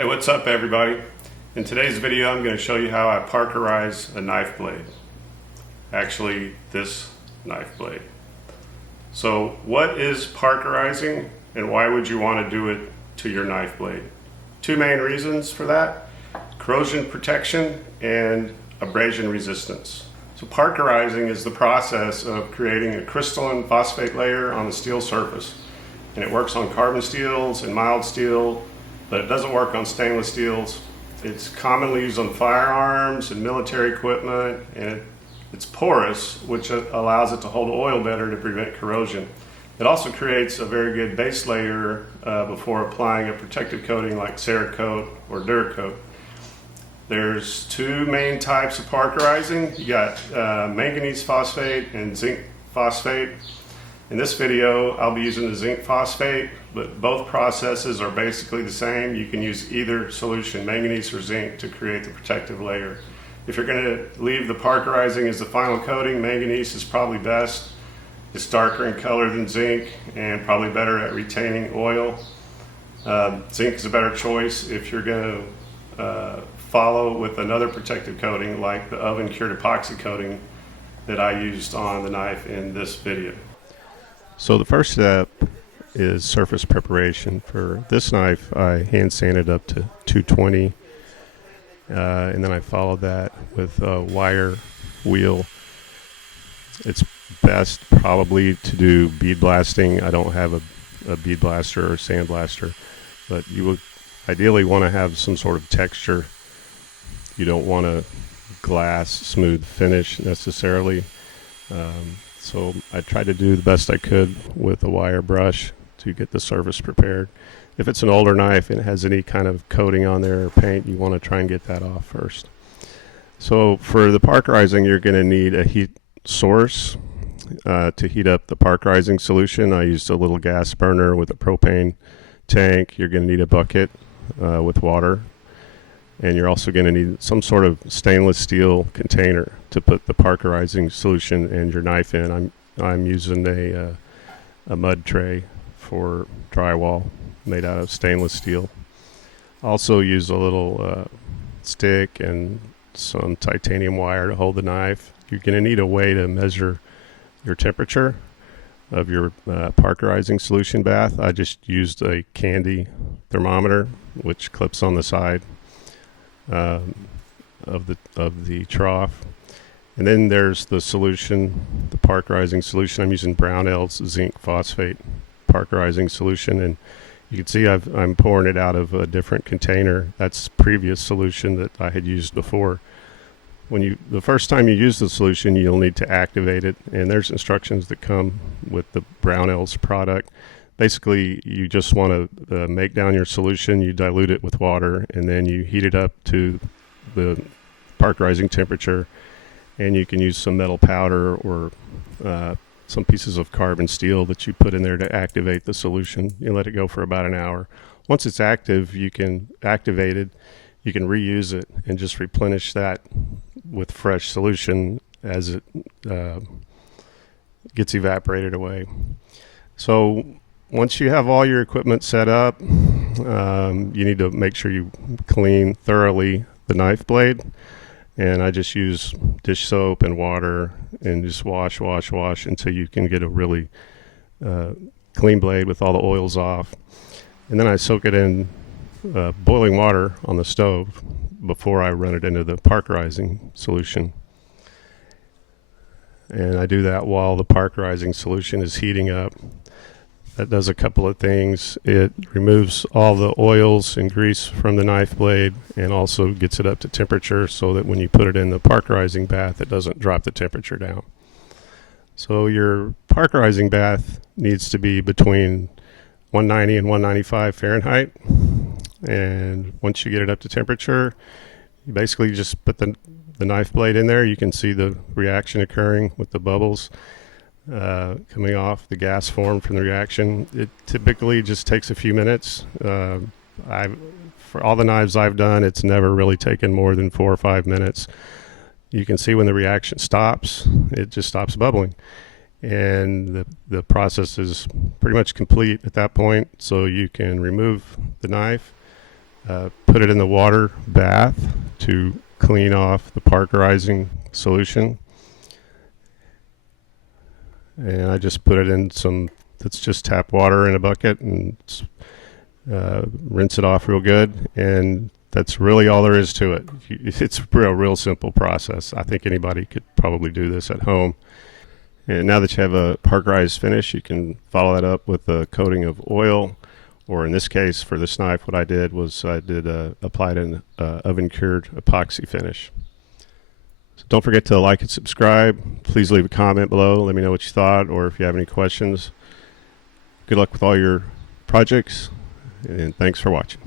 Hey, what's up everybody? In today's video I'm going to show you how I parkerize a knife blade. Actually, this knife blade. So what is parkerizing and why would you want to do it to your knife blade? Two main reasons for that: corrosion protection and abrasion resistance. So parkerizing is the process of creating a crystalline phosphate layer on the steel surface, and it works on carbon steels and mild steel, but it doesn't work on stainless steels. It's commonly used on firearms and military equipment, and it's porous, which allows it to hold oil better to prevent corrosion. It also creates a very good base layer before applying a protective coating like Cerakote or Durakote. There's two main types of parkerizing. You got manganese phosphate and zinc phosphate. In this video, I'll be using the zinc phosphate, but both processes are basically the same. You can use either solution, manganese or zinc, to create the protective layer. If you're going to leave the parkerizing as the final coating, manganese is probably best. It's darker in color than zinc and probably better at retaining oil. Zinc is a better choice if you're going to follow with another protective coating like the oven cured epoxy coating that I used on the knife in this video. So the first step is surface preparation. For this knife, I hand sanded up to 220, and then I followed that with a wire wheel. It's best probably to do bead blasting. I don't have a bead blaster or sand blaster, but you would ideally want to have some sort of texture. You don't want a glass smooth finish necessarily. So I tried to do the best I could with a wire brush to get the surface prepared. If it's an older knife and it has any kind of coating on there or paint, you want to try and get that off first. So for the parkerizing, you're going to need a heat source to heat up the parkerizing solution. I used a little gas burner with a propane tank. You're going to need a bucket with water. And you're also going to need some sort of stainless steel container to put the parkerizing solution and your knife in. I'm using a mud tray for drywall made out of stainless steel. Also use a little stick and some titanium wire to hold the knife. You're going to need a way to measure your temperature of your parkerizing solution bath. I just used a candy thermometer which clips on the side of the trough. And then there's the solution, the parkerizing solution. I'm using Brownell's zinc phosphate parkerizing solution, and you can see I'm pouring it out of a different container. That's previous solution that I had used before. The first time you use the solution, you'll need to activate it, and there's instructions that come with the Brownell's product. Basically, you just want to make down your solution, you dilute it with water, and then you heat it up to the parkerizing temperature, and you can use some metal powder or some pieces of carbon steel that you put in there to activate the solution. You let it go for about an hour. Once it's active, you can activate it, you can reuse it and just replenish that with fresh solution as it gets evaporated away. So once you have all your equipment set up, you need to make sure you clean thoroughly the knife blade. And I just use dish soap and water and just wash until you can get a really clean blade with all the oils off. And then I soak it in boiling water on the stove before I run it into the parkerizing solution. And I do that while the parkerizing solution is heating up. That does a couple of things. It removes all the oils and grease from the knife blade and also gets it up to temperature so that when you put it in the parkerizing bath, it doesn't drop the temperature down. So your parkerizing bath needs to be between 190 and 195 Fahrenheit. And once you get it up to temperature, you basically just put the knife blade in there. You can see the reaction occurring with the bubbles coming off, the gas formed from the reaction. It typically just takes a few minutes. For all the knives I've done, it's never really taken more than 4 or 5 minutes. You can see when the reaction stops, it just stops bubbling. And the process is pretty much complete at that point. So you can remove the knife, put it in the water bath to clean off the Parkerizing solution. And I just put it in that's just tap water in a bucket and rinse it off real good. And that's really all there is to it. It's a real simple process. I think anybody could probably do this at home. And now that you have a parkerized finish, you can follow that up with a coating of oil, or in this case, for this knife, what I did was applied an oven-cured epoxy finish. So don't forget to like and subscribe. Please leave a comment below. Let me know what you thought, or if you have any questions. Good luck with all your projects, and thanks for watching.